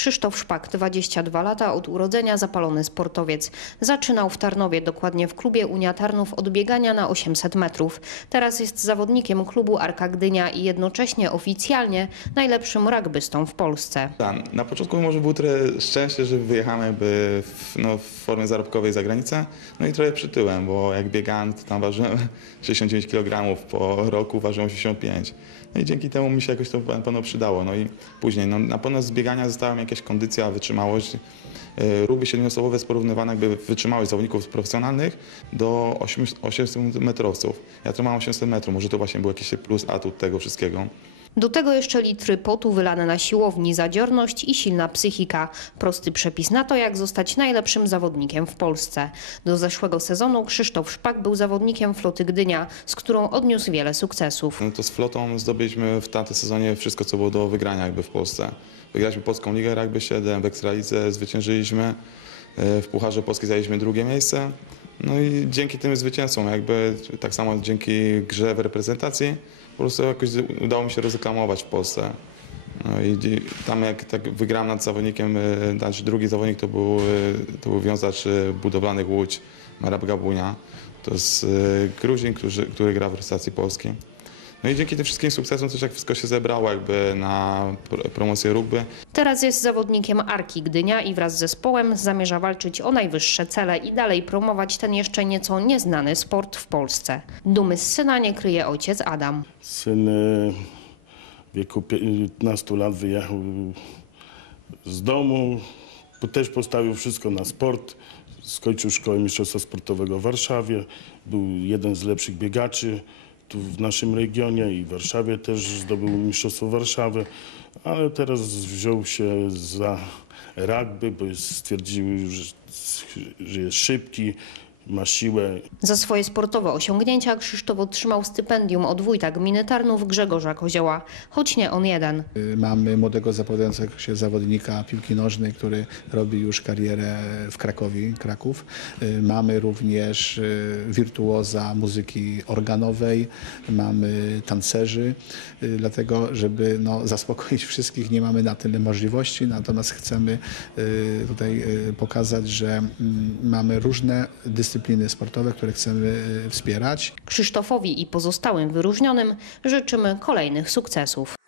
Krzysztof Szpak, 22 lata, od urodzenia zapalony sportowiec. Zaczynał w Tarnowie, dokładnie w klubie Unia Tarnów od biegania na 800 metrów. Teraz jest zawodnikiem klubu Arka Gdynia i jednocześnie oficjalnie najlepszym rugbystą w Polsce. Na początku może było trochę szczęście, że wyjechałem w, no, w formie zarobkowej za granicę, no i trochę przytyłem, bo jak biegałem, to tam ważyłem 69 kg, po roku ważyłem 85. No i dzięki temu mi się jakoś to pewno przydało. No i później, no, na pewno z biegania została mi jakaś kondycja, wytrzymałość. Yy, Ruby siedmioosobowe jest porównywane jakby wytrzymałość zawodników profesjonalnych do 800 metrowców. Ja to mam 800 metrów, może to właśnie był jakiś plus atut tego wszystkiego. Do tego jeszcze litry potu wylane na siłowni, zadziorność i silna psychika. Prosty przepis na to, jak zostać najlepszym zawodnikiem w Polsce. Do zeszłego sezonu Krzysztof Szpak był zawodnikiem floty Gdynia, z którą odniósł wiele sukcesów. No to z flotą zdobyliśmy w tamtym sezonie wszystko, co było do wygrania jakby w Polsce. Wygraliśmy Polską Ligę Rugby 7, w Ekstralidze zwyciężyliśmy, e, w Pucharze Polski zajęliśmy drugie miejsce. No i dzięki tym zwycięstwom, jakby tak samo dzięki grze w reprezentacji, po prostu jakoś udało mi się rozreklamować w Polsce. No i tam jak tak wygrałem nad zawodnikiem, e, znaczy drugi zawodnik to był, e, to był wiązacz e, budowlanych Łódź, Marab Gabunia. To jest Gruzin, który, który gra w reprezentacji polskiej. No i dzięki tym wszystkim sukcesom też jak wszystko się zebrało jakby na pr- promocję rugby. Teraz jest zawodnikiem Arki Gdynia i wraz z zespołem zamierza walczyć o najwyższe cele i dalej promować ten jeszcze nieco nieznany sport w Polsce. Dumy z syna nie kryje ojciec Adam. Syn e, w wieku 15 lat wyjechał z domu, bo też postawił wszystko na sport. Skończył szkołę mistrzostwa sportowego w Warszawie. Był jeden z lepszych biegaczy tu w naszym regionie i w Warszawie też zdobył mistrzostwo Warszawy, ale teraz wziął się za rugby, bo stwierdził, że, że jest szybki, ma siłę Za swoje sportowe osiągnięcia Krzysztof otrzymał stypendium od wójta gminy Tarnów Grzegorza Kozioła, choć nie on jeden. Y, Mamy młodego zapowiadającego się zawodnika piłki nożnej, który robi już karierę w Krakowie, Kraków. Y, Mamy również y, wirtuoza muzyki organowej, mamy tancerzy, dlatego żeby no, zaspokoić wszystkich nie mamy na tyle możliwości, natomiast chcemy tutaj pokazać, że mm, mamy różne dyscypliny sportowe, które chcemy y, wspierać. Krzysztofowi i pozostałym wyróżnionym życzymy kolejnych sukcesów.